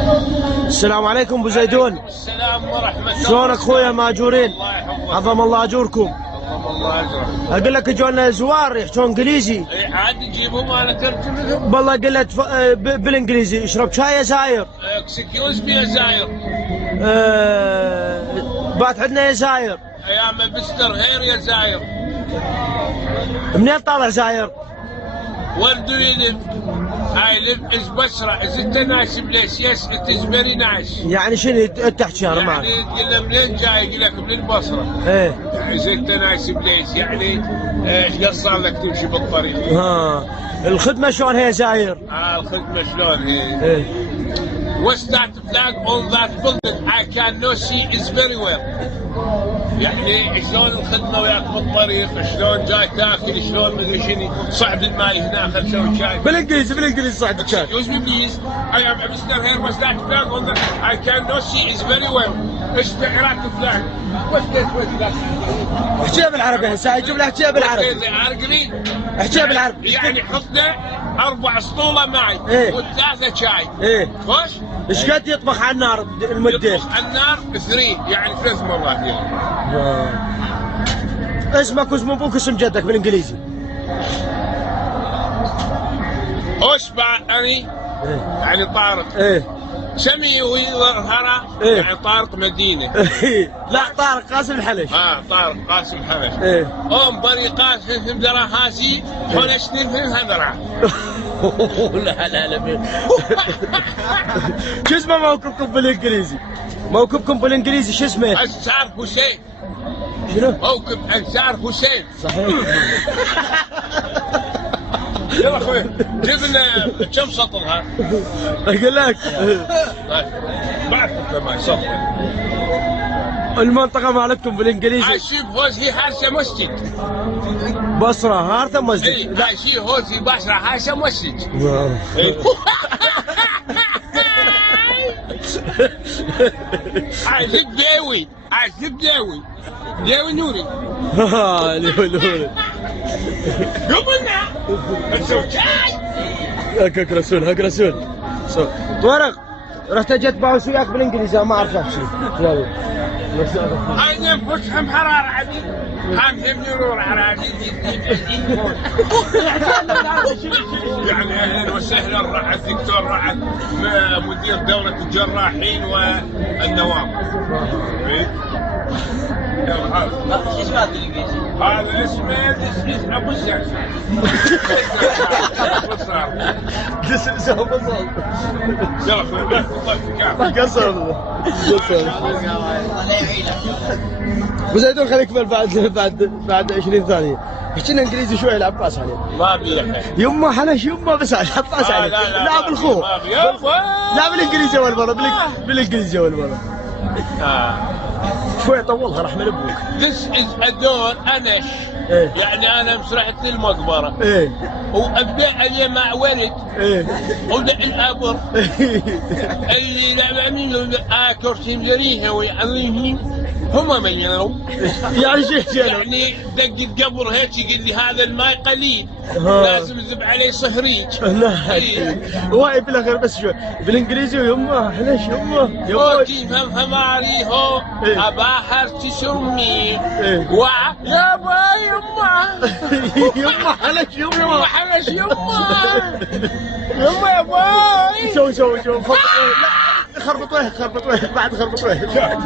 السلام عليكم ابو زيدون. السلام ورحمة الله. شلونك خويا ماجورين؟ الله يحفظك. عظم الله اجوركم. عظم الله اجرك. اقول لك اجونا زوار يحكون انجليزي. اي عاد تجيبهم انا ترجم لهم. والله قلت بالانجليزي اشرب شاي يا زاير. اكسكيوز مي يا زاير. بات عندنا يا زاير. ايام مستر هير يا زاير. منين طالع زاير؟ Where do you live? I live is Basra. Is it a nice place? Yes, it is very nice. يعني شنو انت تحكي انا معك؟ يعني تقول له منين جاي؟ يقول لك من البصرة. ايه. يعني is it a nice place؟ يعني ايش قد صار لك تمشي بالطريق؟ ها الخدمة شلون هي زاير؟ الخدمة شلون هي؟ ايه. What's that flag on that building? I cannot see is very well. يعني شلون الخدمه وياك بالطريق، شلون جاي تاكل، شلون مدري شنو، صعب الماي هنا خل نسوي شاي. بالانجليزي صعد الشاي. Excuse me please. I am Mr. Here. What's that flag on the? I cannot see is very well. ايش تعرف الفلاج؟ What's that? احكيها بالعربي هسه يجيب لك احكيها بالعربي. احكيها بالعربي. يعني حطنا 4 اسطوله معي و3 شاي. ايه. خوش؟ ايش قد يطبخ على النار المدة؟ يطبخ على النار 3 يعني 3 مرات يعني. اسمك واسم ابوك واسم جدك بالانجليزي. اشبع اني يعني طارق. ايه. سمي ويظهر إيه؟ يعني طارق مدينه. لا طارق قاسم الحلش. طارق قاسم حبش. ايه. بري قاسم في درا هاسي حنشتي في هذرا. لا شو اسمه موكبكم بالانجليزي؟ موكبكم بالانجليزي شو اسمه؟ انصار حسين. شنو؟ موكب انصار حسين. صحيح. يلا اخوي جيب لنا كم سطرها؟ اقول لك بعد ما سطر. المنطقة مالتكم بالانجليزي. عايشين هوزي هارسة مسجد. بصرة هارثة مسجد. اي عايشين هوزي بصرة هارسة مسجد. عايزك داوي داوي نوري. نوري. قبلنا نسوي شاي. هاك رسول. طارق رحت جت باوس وياك بالانجليزي ما اعرف احكي. يلا. انا فشهم حراره عديد. هم نور على يعني اهلا وسهلا راح الدكتور رعد مدير دولة الجراحين والنواب. هذا اسمه ابو الزعزع. يلا اخوي قصر. ابو زيدون خليك بعد 20 ثانية. احكي لنا انجليزي شوي العباس عليه. ما بيك يما حنش يما بس العباس عليه. لا بالخوف. لا بالانجليزي اول مرة بالانجليزي اول مرة. شوي طولها راح من ابوك. This is a door انش. إيه؟ يعني انا مسرحت للمقبرة. ايه. وابدا اللي مع ولد. ايه. وده الابر. اللي لما منهم كرسي مزريها ويعظيهم هم من ينروا. يعني شو يعني دق القبر هيك يقول لي هذا الماء قليل لازم يذب عليه صهريج. لا واي بالاخير بس شوي بالانجليزي يما حنش يما تفهم هماري هو اباحر تشرمي يا با يما يما حنش يما يا باي. شو خربط وجهك بعد خربط وجهك.